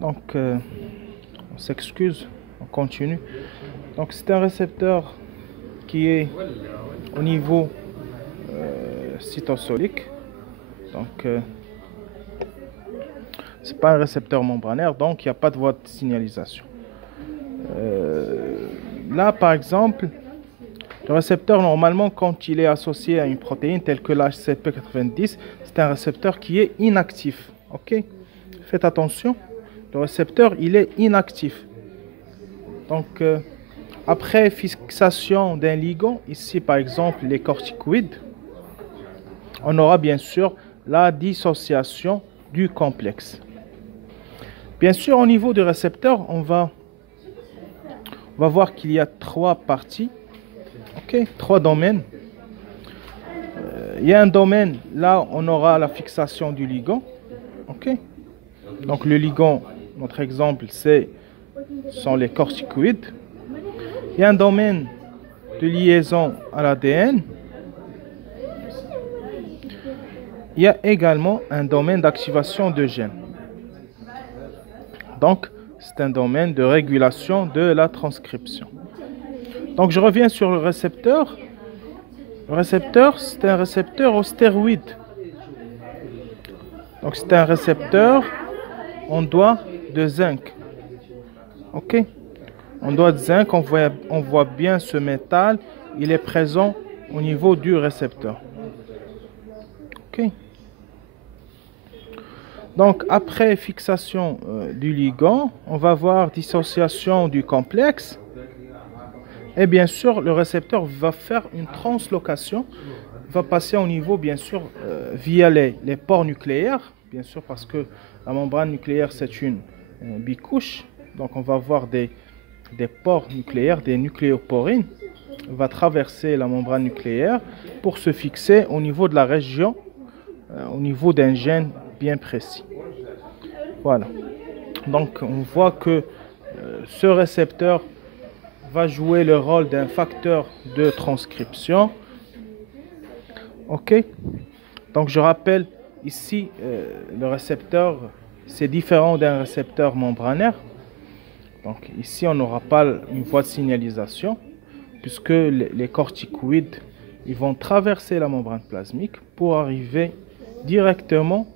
Donc, on s'excuse, on continue. Donc, c'est un récepteur qui est au niveau cytosolique. Donc, c'est pas un récepteur membranaire, donc il n'y a pas de voie de signalisation. Là, par exemple, le récepteur, normalement, quand il est associé à une protéine telle que l'HCP90, c'est un récepteur qui est inactif. Ok? Faites attention, le récepteur, il est inactif. Donc, après fixation d'un ligand, ici par exemple les corticoïdes, on aura bien sûr la dissociation du complexe. Bien sûr, au niveau du récepteur, on va voir qu'il y a trois parties, trois domaines. Il y a un domaine, là on aura la fixation du ligand. Donc le ligand, notre exemple, sont les corticoïdes. Il y a un domaine de liaison à l'ADN. Il y a également un domaine d'activation de gènes. Donc, c'est un domaine de régulation de la transcription. Donc, je reviens sur le récepteur. Le récepteur, c'est un récepteur aux stéroïdes. Donc, c'est un récepteur en doigt de zinc. Ok? En doigt de zinc, on voit bien ce métal. Il est présent au niveau du récepteur. Ok? Donc, après fixation du ligand, on va voir dissociation du complexe. Et bien sûr, le récepteur va faire une translocation, va passer au niveau, bien sûr, via les pores nucléaires, bien sûr, parce que la membrane nucléaire, c'est une bicouche. Donc, on va voir des pores nucléaires, des nucléoporines, va traverser la membrane nucléaire pour se fixer au niveau de la région, au niveau d'un gène bien précis. Voilà. Donc, on voit que ce récepteur va jouer le rôle d'un facteur de transcription. Ok. Donc, je rappelle ici, le récepteur, c'est différent d'un récepteur membranaire. Donc, ici, on n'aura pas une voie de signalisation, puisque les corticoïdes, ils vont traverser la membrane plasmique pour arriver directement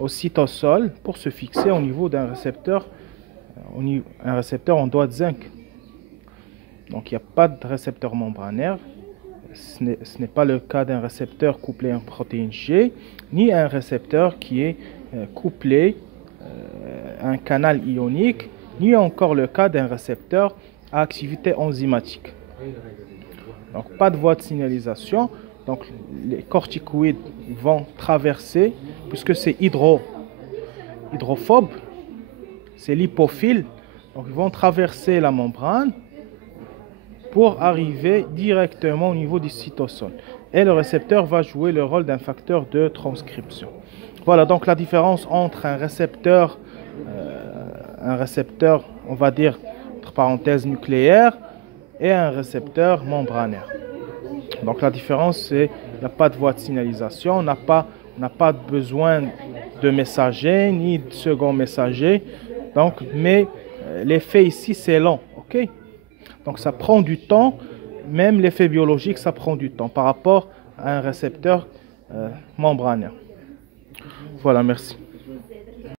au cytosol pour se fixer au niveau d'un récepteur, un récepteur en doigt de zinc. Donc il n'y a pas de récepteur membranaire. Ce n'est pas le cas d'un récepteur couplé à une protéine G, ni un récepteur qui est couplé à un canal ionique, ni encore le cas d'un récepteur à activité enzymatique. Donc pas de voie de signalisation. Donc les corticoïdes vont traverser, puisque c'est hydrophobe, c'est lipophile, donc ils vont traverser la membrane pour arriver directement au niveau du cytosol. Et le récepteur va jouer le rôle d'un facteur de transcription. Voilà donc la différence entre un récepteur, on va dire, entre parenthèses, nucléaire, et un récepteur membranaire. Donc la différence, c'est qu'il n'y a pas de voie de signalisation, on n'a pas besoin de messager ni de second messager. Donc, mais l'effet ici, c'est lent. Ok? Donc ça prend du temps, même l'effet biologique, ça prend du temps par rapport à un récepteur membranaire. Voilà, merci.